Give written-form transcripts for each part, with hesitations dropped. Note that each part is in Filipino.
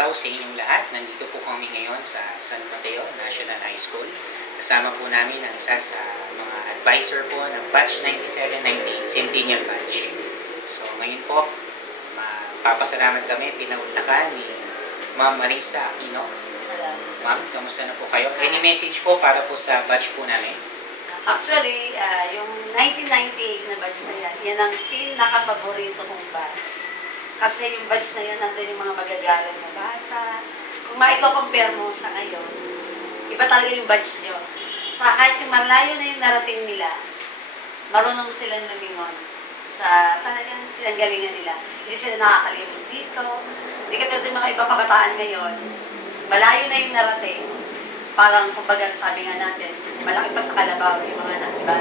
araw sa inyong lahat. Nandito po kami ngayon sa San Mateo National High School. Kasama po namin ang isa sa mga advisor po ng Batch 97-98 Centennial Batch. So ngayon po, papasalamat kami, pinaunlakan ni Ma'am Marisa Aquino. Salamat. Ma'am, kamusta na po kayo? Any message po para po sa batch po namin? Actually, yung 1998 na batch na yan ang pinaka-paborito kong batch. Kasi yung batch na yan, nandun yung mga magagalang na bata. Kung maiko-compare mo sa ngayon, iba talaga yung batch nyo. Sa kahit yung malayo na yung narating nila, marunong silang lumingon sa talagang pinanggalingan nila. Hindi sila nakakalimot dito. Hindi katulad yung mga ibang kabataan ngayon, malayo na yung narating. Parang, kumbaga, sabi nga natin, malaki pa sa kalabaw yung mga diba?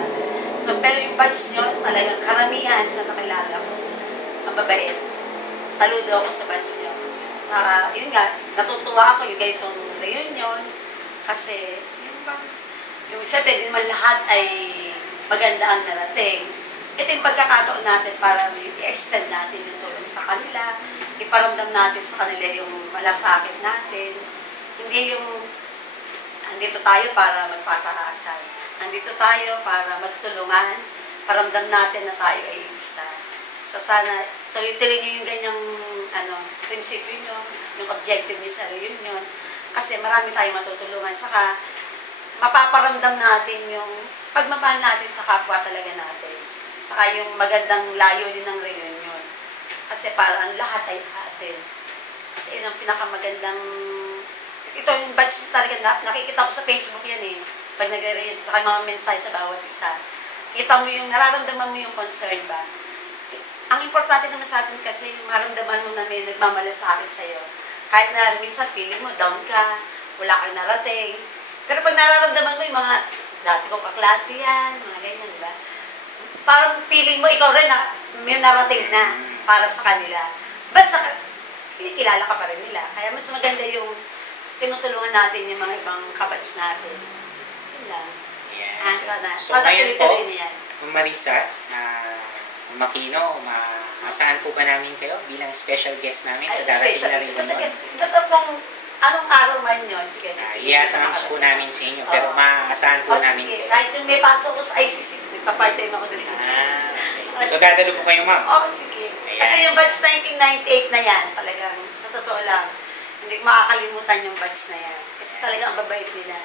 So, pero yung batch nyo, talagang karamihan sa nakilala ko, ang babait. Saludo ako sa batch nyo. Yun nga, natutuwa ako yung ganitong reunion kasi, siyempre, hindi naman lahat ay maganda ang narating. Ito yung pagkakataon natin para i-extend natin yung tulong sa kanila, iparamdam natin sa kanila yung malasakit natin. Hindi yung andito tayo para magpataasan. Andito tayo para magtulungan, paramdam natin na tayo ay isa. So sana tuloy-tuloy niyo yung ganyang prinsipyo niyo, yung objective niyo sa reunion. Kasi marami tayong matutulungan. Saka mapaparamdam natin yung pagmamahal natin sa kapwa talaga natin. Saka yung magandang layunin ng reunion. Kasi parang lahat ay atin. Kasi yun ang pinakamagandang... Ito yung batch talaga, nakikita ko sa Facebook yan eh. Pag nag-reunion, saka mga mensahe sa bawat isa. Kita mo yung, nararamdaman mo yung concern ba? Ang importante naman sa atin kasi, yung maramdaman mo na may nagmamalasakit sa'yo. Kahit na minsan feeling mo, down ka, wala kang narating. Pero pag nararamdaman mo yung mga dati kong kaklase yan, mga ganyan, di ba? Parang feeling mo, ikaw rin na may narating na para sa kanila. Basta, kinikilala ka pa rin nila. Kaya mas maganda yung tinutulungan natin yung mga ibang kabats natin. Yun lang. Yes. So ngayon po, yan. Marisa, Makino, maasahan po ba namin kayo bilang special guest namin sa darating na rin naman? Basta pong anong araw man yun, sige. I-assign po namin sa inyo, pero maasahan po namin kayo. Kahit yung may pasok ko sa ICC, nagpa-part-time ako doon. Okay. So dadalo po kayo, ma'am? Oo, sige. Kasi yung batch 1998 na yan, talagang, sa totoo lang, hindi ko makakalimutan yung batch na yan. Kasi talagang ang babait nila.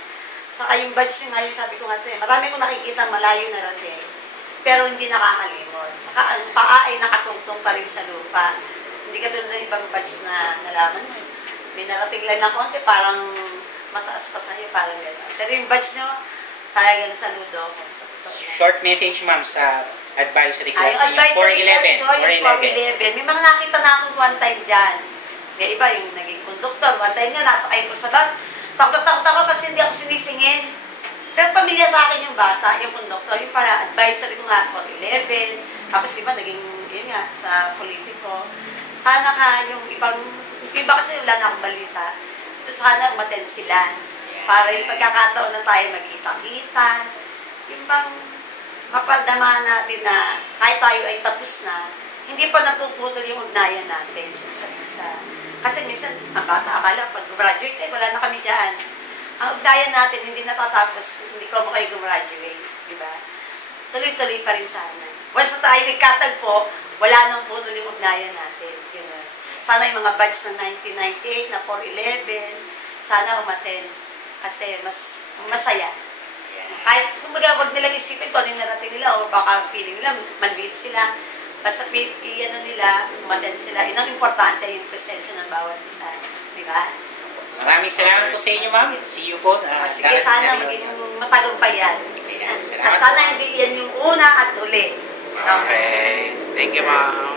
Saka yung batch yung ngayon, sabi ko nga sa'yo, marami kong nakikita malayo na rating, pero hindi nakakalimot. Saka ang paa ay nakatungtong pa rin sa lupa. Hindi katulad ng ibang batch na nalaman mo. May narating lang ng konti, parang mataas pa sa'yo, parang gano'n. Pero yung batch nyo, talagang saludo ako sa totoo. Short message, ma'am, sa advisory class niyo. Advisory class ko, yung 411. May mga nakita na akong one time dyan. May iba, yung naging conductor. One time nga, nasa kayo po sa bus. Takot-takot ako kasi hindi ako sinisingin. Pero pamilya sa akin yung bata, yung conductor. Yung para advisory ko nga, 411. Tapos iba, naging, yun nga, sa politiko. Sana ka yung iba kasi wala na akong balita. Ito sana umattend sila. Para yung pagkakataon na tayo magkita-kita. Yung bang mapaldama natin na kahit tayo ay tapos na, hindi pa napuputol yung ugnayan natin sa isa't isa. Kasi minsan, ang bata akala, pag graduate, wala na kami dyan. Ang ugnayan natin, hindi natatapos, hindi ko kayo gumraduate. Diba? Tuloy-tuloy pa rin sana. Once na tayo nagkatagpo, wala nang putol yung ugnayan natin. Ganun. Sana yung mga batch na 1998, na 411, sana umattend. Kasi mas masaya. Kahit kumbaga wag nilang isipin kung ano yung narating nila o baka feeling nila, maliit sila. Basta nila, umattend sila. Yun ang importante, yung presensya ng bawat isa. Di ba? Maraming salamat po sa inyo, ma'am. See you po. Sige, sana maging matagumpay yan. At sana hindi yan yung una at uli. Okay. Thank you, ma'am.